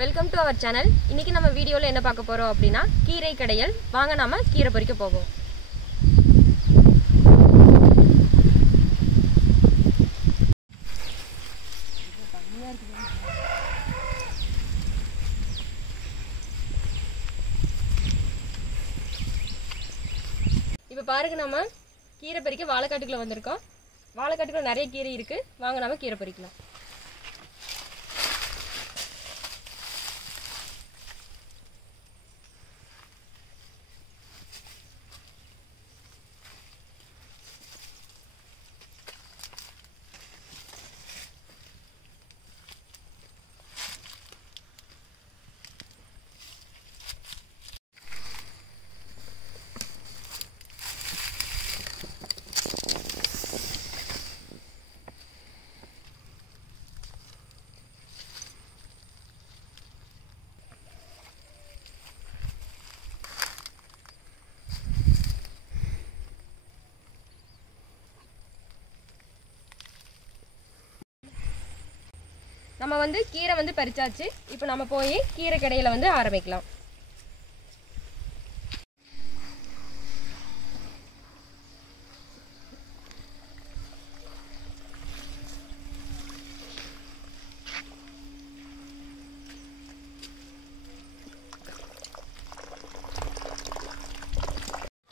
Welcome to our channel. இன்னைக்கு நம்ம வீடியோல என்ன பார்க்க போறோம் அப்படினா கீரை கடையல். வாங்க நாம கீரை பறிக்க போவோம். இப்போ பாருங்க, நம்ம கீரை பறிக்க வாழைக்காட்டுக்குள்ள வந்திருக்கோம். வாழைக்காட்டுக்குள்ள நிறைய கீரை இருக்கு. வாங்க நாம கீரை பறிக்கலாம். நம்ம கீரை பறிச்சாச்சு. இப்போ நம்ம போய் கீரை கடையில ஆரம்பிக்கலாம்.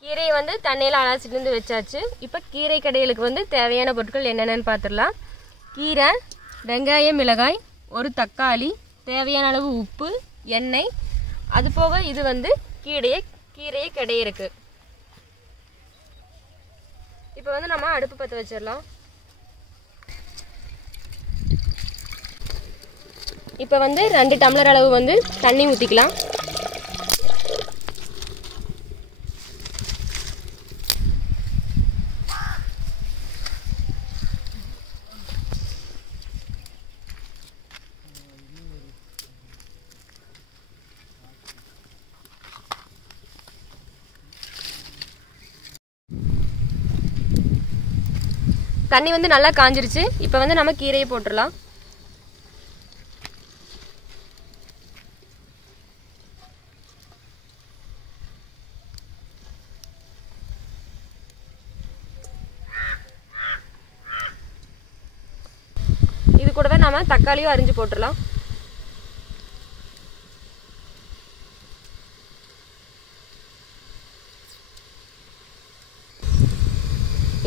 கீரையை தண்ணியில் அலசிட்டு வச்சாச்சு. இப்போ கீரை கடையிலுக்கு தேவையான பொருட்கள் என்னென்னு பார்த்துடலாம். கீரை, வெங்காயம், மிளகாய், ஒரு தக்காளி, தேவையான அளவு உப்பு, எண்ணெய், அது போக இது கீரையை கடையிருக்கு. இப்போ நம்ம அடுப்பு பற்ற வச்சிடலாம். இப்போ 2 டம்ளர் அளவு தண்ணி ஊற்றிக்கலாம். தண்ணி நல்லா காஞ்சிருச்சு. இப்போ நம்ம கீரையை போட்டுடலாம். இது கூடவே நாம தக்காளியும் அரிஞ்சு போட்டுடலாம்.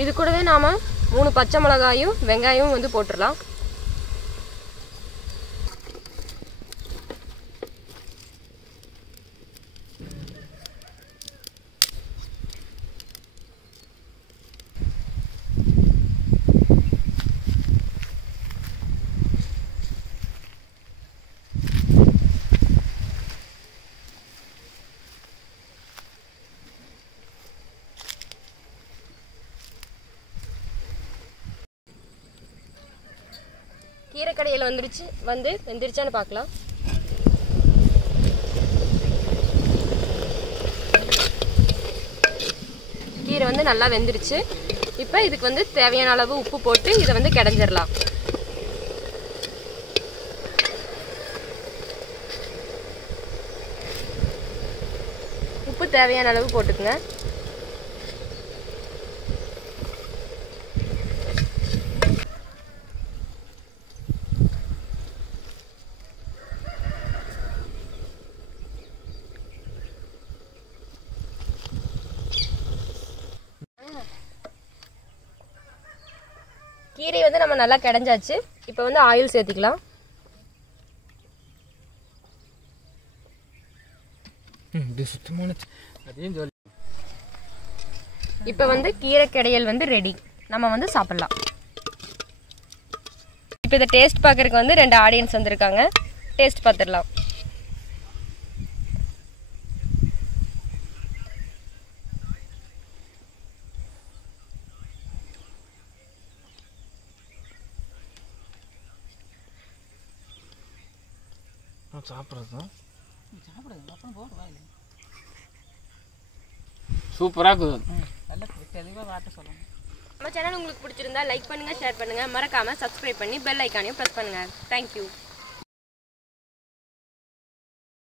இது கூடவே நாம 3 பச்சை மிளகாயும் வெங்காயமும் போட்டுடலாம். கீரை கடையில் வெந்துருச்சான்னு பார்க்கலாம். கீரை நல்லா வெந்துருச்சு. இப்போ இதுக்கு தேவையான அளவு உப்பு போட்டு இதை கடைஞ்சிடலாம். உப்பு தேவையான அளவு போட்டுக்குங்க. கீரை நம்ம நல்லா கடைஞ்சாச்சு. இப்போ ஆயில் சேர்த்திக்கலாம். இப்போ கீரை கடையல் ரெடி. நம்ம சாப்பிடலாம். இப்போ இதை டேஸ்ட் பார்க்கறதுக்கு 2 ஆடியன்ஸ் வந்திருக்காங்க. டேஸ்ட் பார்த்துடலாம். சூப்பரா இருக்குது. நம்ம சேனல் உங்களுக்கு பிடிச்சிருந்தா லைக் பண்ணுங்க, ஷேர் பண்ணுங்க, மறக்காம சப்ஸ்கிரைப் பண்ணி பெல் ஐகானையும் பிரஸ் பண்ணுங்க. Thank you.